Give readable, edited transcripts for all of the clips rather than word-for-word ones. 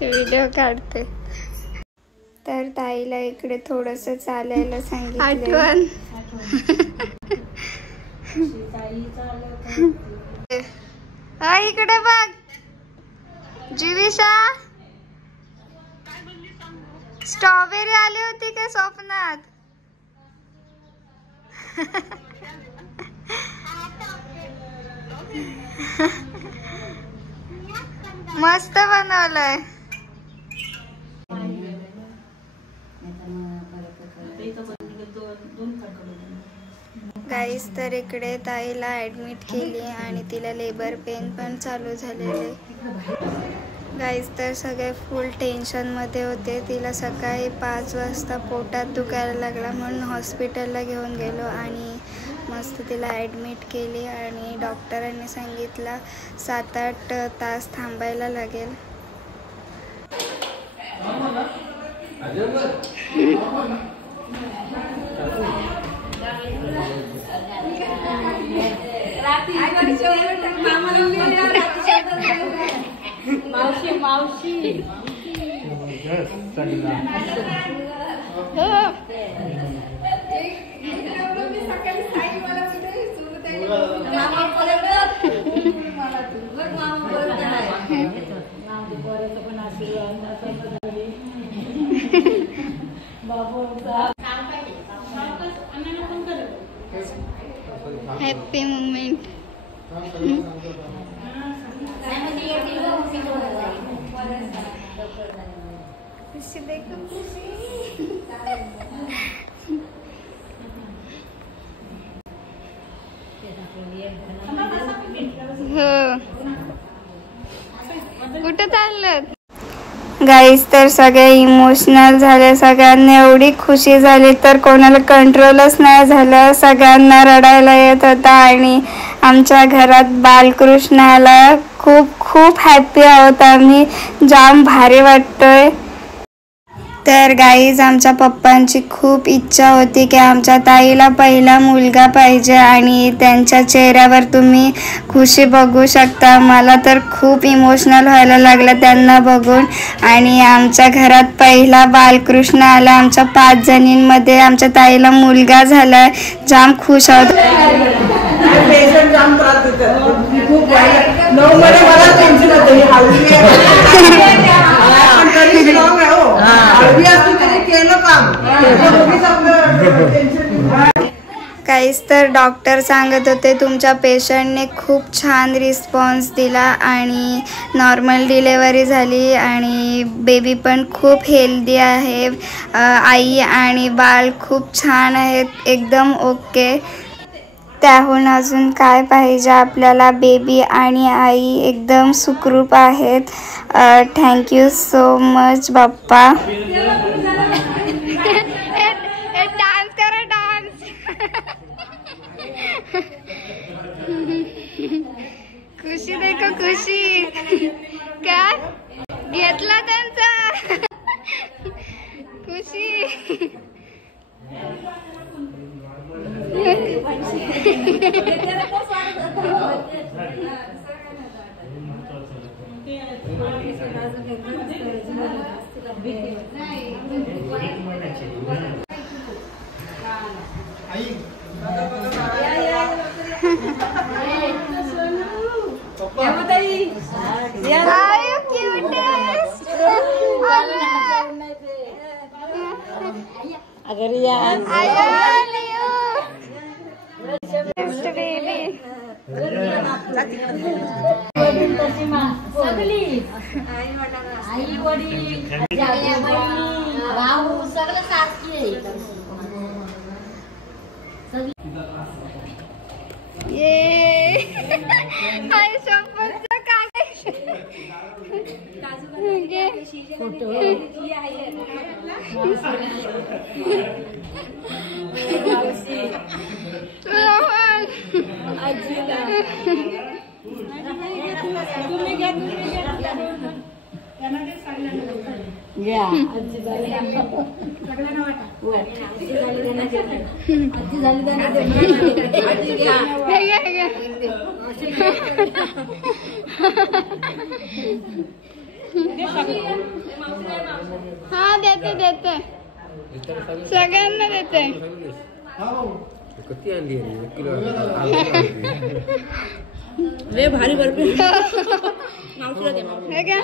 Video काढते. तर ताईला इकडे थोडस चालायला सांगितलं. आठवण इकडे बघ जीविशा. स्ट्रॉबेरी आली होती का स्वप्नात? मस्त बनवलंय. गाईस तर इकडे ताईला ऍडमिट केली आणि तिला लेबर पेन पण चालू झालेले. गाईस तर सगळे फुल टेन्शनमध्ये होते. तिला सकाळी 5 वाजता पोटात दुखायला लागला म्हणून हॉस्पिटलला घेऊन गेलो आणि मस्त तिला ॲडमिट केली आणि डॉक्टरांनी सांगितलं 7-8 तास थांबायला लागेल. मावशी मावशी हॅपी मोमेंट. कुठे चाललं गाईस? तर सगळे इमोशनल झाले. सगळ्यांना एवढी खुशी झाली तर कोणाला कंट्रोलच नाही झालं. सगळ्यांना रडायला येत होता आणि आमच्या घरात बालकृष्ण आला. खूप खूप हॅपी आहोत आम्ही. जाम भारी वाटतोय. तर गाईज आमच्या पप्पांची खूप इच्छा होती की आमच्या ताईला पहिला मुलगा पाहिजे आणि त्यांच्या चेहऱ्यावर तुम्ही खुशी बघू शकता. मला तर खूप इमोशनल व्हायला लागलं त्यांना बघून. आणि आमच्या घरात पहिला बालकृष्ण आला. आमच्या 5 जणींमध्ये आमच्या ताईला मुलगा झाला. जाम खुश आहोत. काहीच तर डॉक्टर सांगत होते तुमच्या पेशंटने खूप छान रिस्पॉन्स दिला आणि नॉर्मल डिलेवरी झाली आणि बेबी पण खूप हेल्दी आहे. आई आणि बाळ खूप छान आहेत, एकदम ओके. त्याहून अजून काय पाहिजे आपल्याला? बेबी आणि आई एकदम सुखरूप आहेत. थँक्यू सो मच बाप्पा. डान्स करा डान्स. खुशी देखो खुशी. काय घेतला त्यांचा खुशी. अगर यार आई वडील सगळं सारखी आहे. हा देते देते सगळ्यांना देते. किती आणली लय भारी बर्फी. मावशीला दे मावशी. हे घ्या.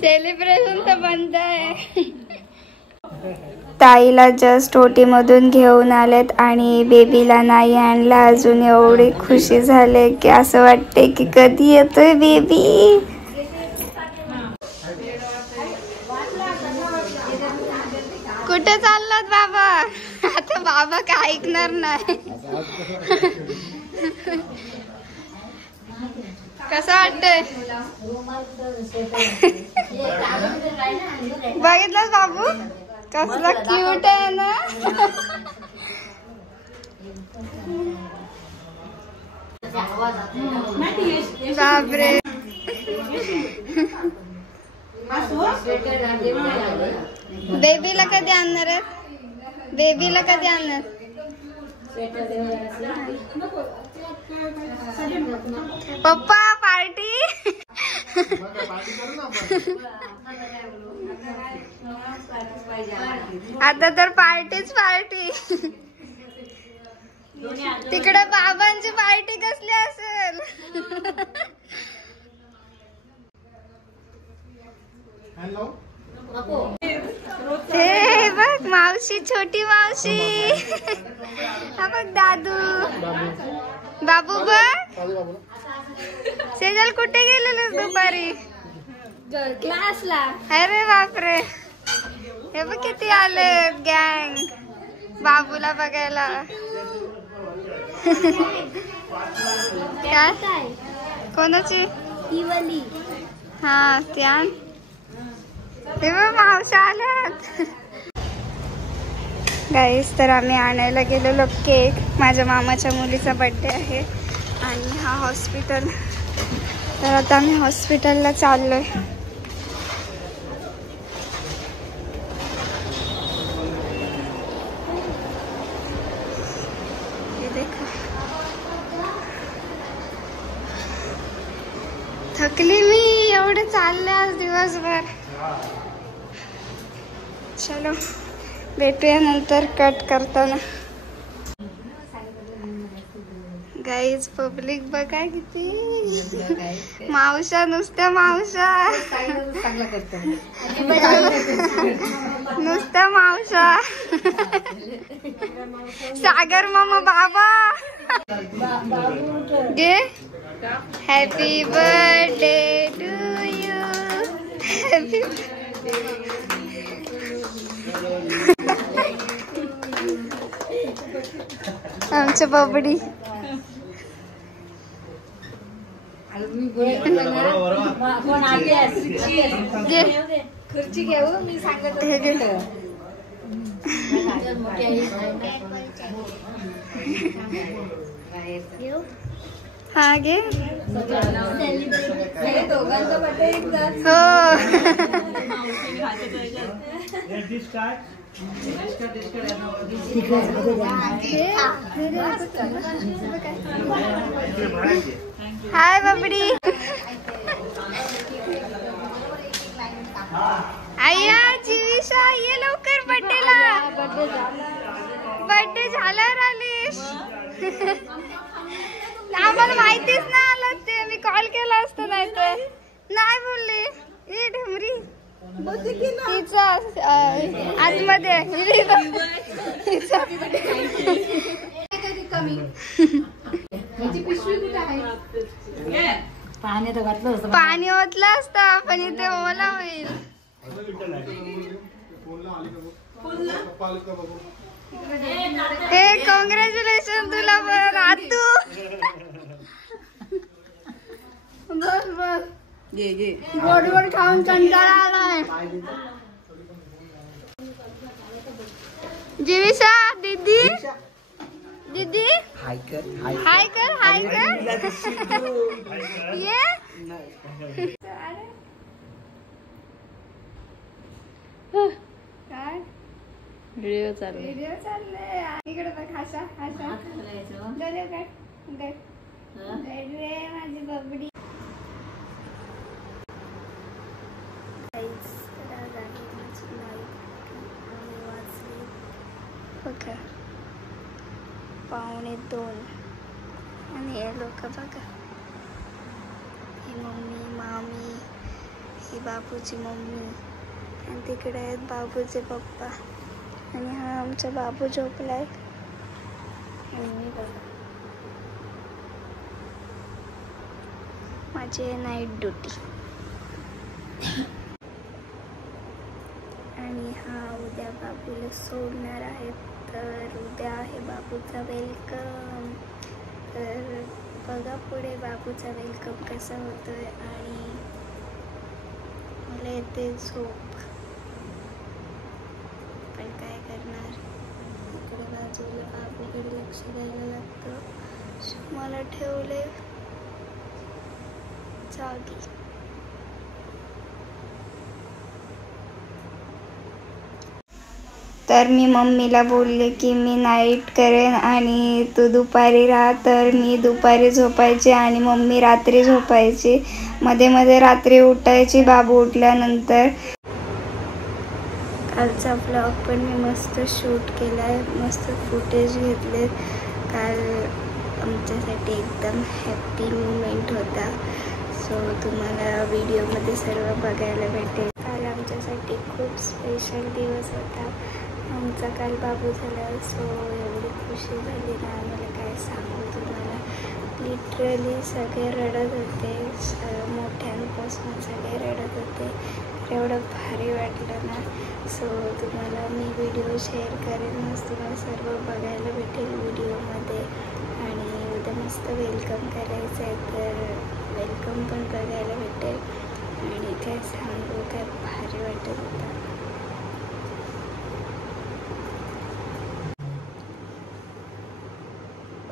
सेलिब्रेशन तर बंद आहे. ताईला जस्ट ओटीमधून घेऊन आलेत आणि बेबीला नाही आणला अजून. एवढी खुशी झाले की असं वाटते की कधी येतोय बेबी. कुठे चाललात बाबा? आता बाबा काय ऐकणार नाही. कसं वाटतंय? बघितलं बाबू कसला क्यूट आहे ना. बापरे. बेबीला कधी आणणार आहेत? बेबीला कधी आणणार? पप्पा पार्टी. आता तर पार्टीच पार्टी. तिकडे बाबांची पार्टी कसली असेल. हे बघ मावशी, छोटी मावशी. हा बघ दादू, बाबू बघ. सेजल कुठे गेलेलं दुपारी? क्लासला. अरे बापरे. हे बघ किती आले गँग बाबूला बघायला. काय कोणाची? दिवाळी. हा त्या हे बघ मावशा आल्यात. गाईस तर आम्ही आणायला गेलेलो केक. माझ्या मामाच्या मुलीचा बर्थडे आहे आणि हा हॉस्पिटल. तर आता आम्ही हॉस्पिटलला चाललोय. हे देखा. थकली मी. एवढे चालले आज दिवसभर. चलो भेटूया नंतर कट करताना. गाईज पब्लिक बघा किती. मावशा नुसत्या मावशा. नुसत्या मावशा. सागर मामा बाबा गे. Happy birthday to you. Happy. आमच्या बाबडी. खुर्ची घेऊ मी सांगत. हा घे. दोघांचा बर्थडे एकदाच. हो. हाय बाबडी. आया जीविशा ये लवकर बर्थडेला. बर्थडे झाल्यावर आलीस. आम्हाला माहितीच नाही आलं ते. मी कॉल केला असता. नाही तर नाही बोलली. ए ढमरी तिचा आतमध्ये पाणी ओतलं असतं पण इथे ओला होईल. हे कॉंग्रॅच्युलेशन तुला पण आतू. बस बस गोड गोड खाऊन कंटाळा आलाय. जीविशा दीदी दीदी हाय कर हाय कर. ये व्हिडिओ चालू. व्हिडिओ चालले. इकडे बघ हसा हसा गड गड रे माझी बबडी. बघा 1:45 आणि हे लोक बघा, ही मम्मी मामी, ही बाबूची मम्मी आणि तिकडे आहेत बाबूचे पप्पा आणि हा आमचा बाबू झोपलाय आणि मी बघा माझी आहे नाईट ड्युटी. आणि हा उद्या बाबूला सोडणार आहे, तर उद्या आहे बाबूचा वेलकम. तर बघा पुढे बाबूचा वेलकम कसा होतोय. आणि मला येते झोप, पण काय करणार, इकडे बाजूला बाबूकडे लक्ष द्यायला लागतं. मला ठेवले जागी. तर मी मम्मीला बोलले की मी नाईट करेन आणि तू दुपारी राहा. तर मी दुपारी झोपायची आणि मम्मी रात्री झोपायची. मध्ये मध्ये रात्री उठायची बाबू उठल्यानंतर. कालचा ब्लॉग पण मी मस्त शूट केला आहे, मस्त फुटेज घेतले. काल आमच्यासाठी एकदम हॅपी मुमेंट होता. सो तुम्हाला व्हिडिओमध्ये सर्व बघायला भेटेल. काल आमच्यासाठी खूप स्पेशल दिवस होता. आमचा काल बाबू झाला. सो एवढी खुशी झाली ना, आम्हाला काय सांगू तुम्हाला. लिटरली सगळे रडत होते, मोठ्यांपासून सगळे रडत होते. एवढं भारी वाटलं ना. सो तुम्हाला मी व्हिडिओ शेअर करेनच, तुम्हाला सर्व बघायला भेटेल व्हिडिओमध्ये. आणि उद्या मस्त वेलकम करायचं आहे, तर वेलकम पण बघायला भेटेल. आणि काय सांगू, काय भारी वाटत होतं.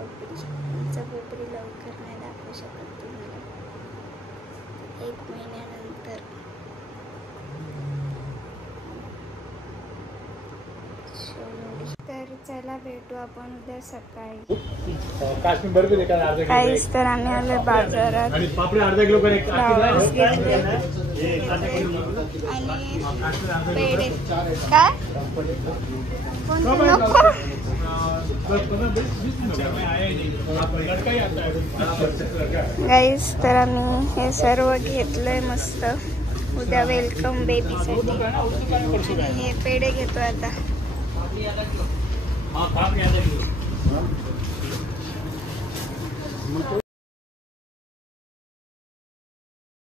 आमचा बबडी लवकर नाही दाखवू शकत तुम्हाला, 1 महिन्यानंतर. तर चला भेटू आपण उद्या सकाळी. काहीच तर आम्ही आलो बाजारात, फ्लावर्स घेतले आणि पेढे. काय नको गाईस, तर आम्ही हे सर्व घेतलंय मस्त उद्या वेलकम बेबीसाठी. हे पेढे घेतो आता.